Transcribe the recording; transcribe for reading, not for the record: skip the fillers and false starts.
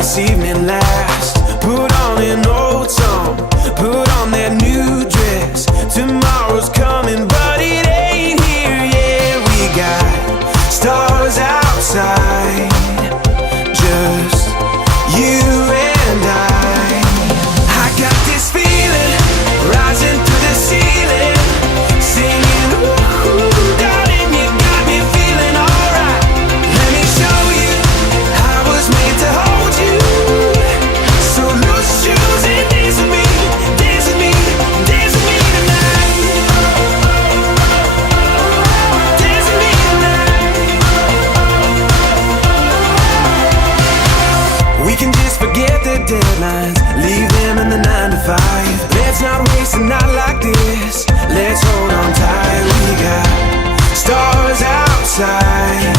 this evening last. Put on an old song, put on that new dress. Tomorrow's coming, but it ain't here yet. We got stars outside, just you and I got this feeling rising through the ceiling, singing ooh, darling, you got me feeling alright. Let me show you I was made to hold you. So loose shoes and dance with me, dance with me, dance with me tonight. Dance with me tonight. We can just forget the deadlines, leave them in the 9 to 5. Let's not waste a night like this, let's hold on tight. We got stars outside,